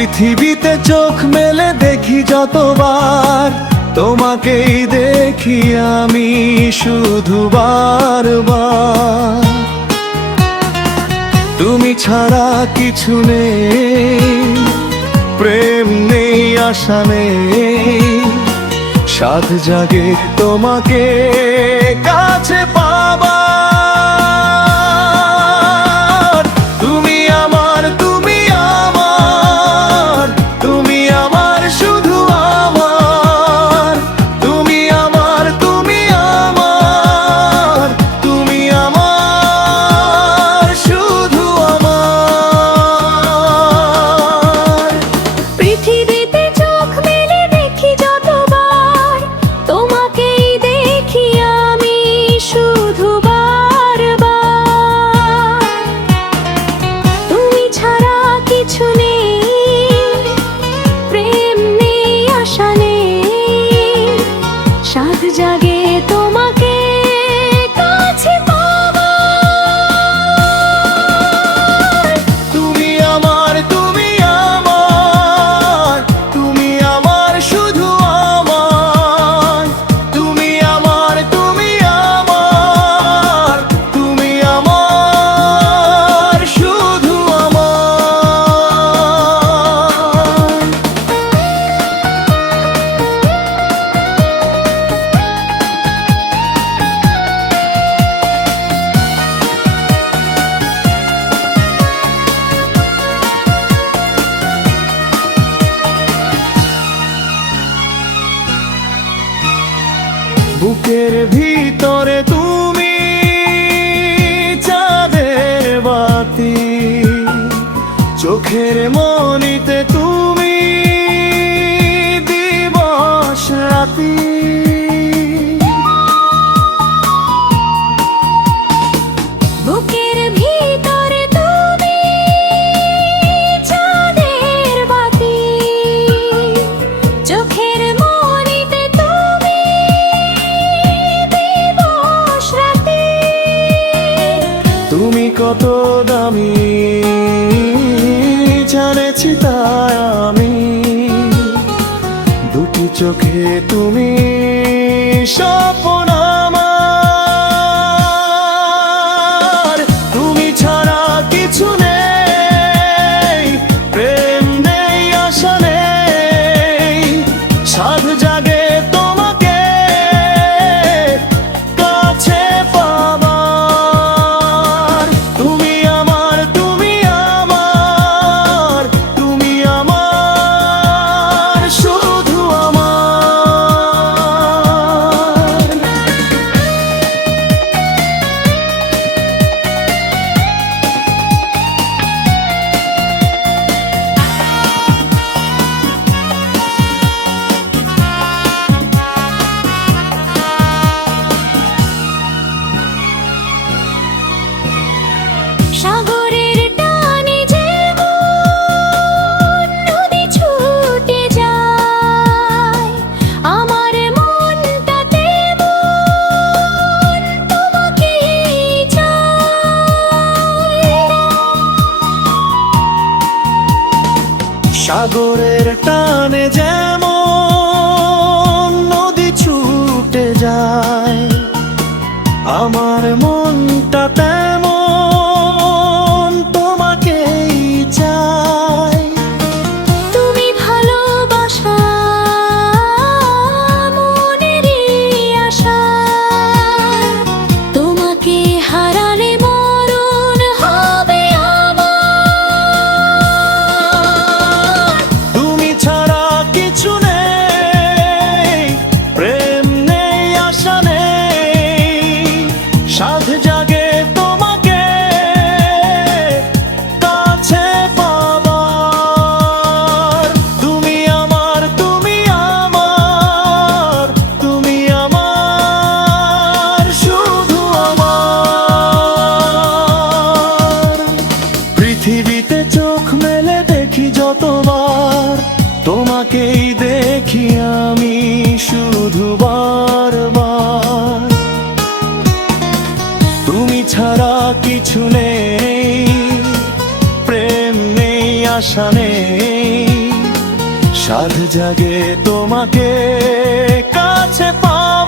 পৃথিবীতে চোখ মেলে দেখি যতবার, তোমাকেই দেখি আমি শুধু বারবার। তুমি ছাড়া কিছু নেই, প্রেম নেই, আশা নেই, সাধ জাগে তোমাকে কাছে পাবার। তুমি আমার, তুমি আমার, তুমি আমার, শুধু আমার। তুমি আমার, তুমি আমার, তুমি আমার, শুধু আমার। পৃথিবীতে চোখ মেলে দেখি যতবার, তোমাকেই দেখি আমি শুধু বারবার। তুমি ছাড়া কিছু নেই, প্রেম নেই, আশা নেই, সাধ জাগে তোমাকে কাছে পাবার। তুমি আমার, তুমি আমার, তুমি আমার, শুধু আমার। তুমি আমার, তুমি আমার, তুমি আমার, শুধু আমার। বুকের ভিতরে তুমি চাঁদের বাতি, চোখের মনিতে তুমি দিবস রাতি। বুকের ভিতরে তুমি চাঁদের বাতি, চোখের মনিতে তুমি দিবস রাতি। তুমি কত দামি জানেছি তাই আমি, দুটি চোখে তুমি স্বপ্ন আমার। তুমি ছাড়া কিছু নেই, প্রেম নেই, আশা নেই, সাধ জাগে তোমাকে কাছে পাবার। তুমি আমার, তুমি আমার, তুমি আমার, শুধু আমার। সাগরের টানে যেমন নদী ছুটে যায়, আমার মনটা তেমন তোমাকেই চায়। সাগরের টানে যেমন নদী ছুটে যায়, আমার মনটা তেমন তোমাকেই চায়। তুমি ভালোবাসা মনেরই আশা, তোমাকে হারালে মরণ হবে আমার। তুমি ছাড়া কিছু নেই, প্রেম নেই, আশা নেই, সাধ জাগে তোমাকে কাছে পাবার। তুমি আমার, তুমি আমার, তুমি আমার, শুধু আমার। পৃথিবীতে চোখ মেলে দেখি যতবার, তোমাকেই দেখি আমি শুধু বারবার। তুমি ছাড়া কিছু নেই, প্রেম নেই, আশা নেই, সাধ জাগে তোমাকে কাছে পাব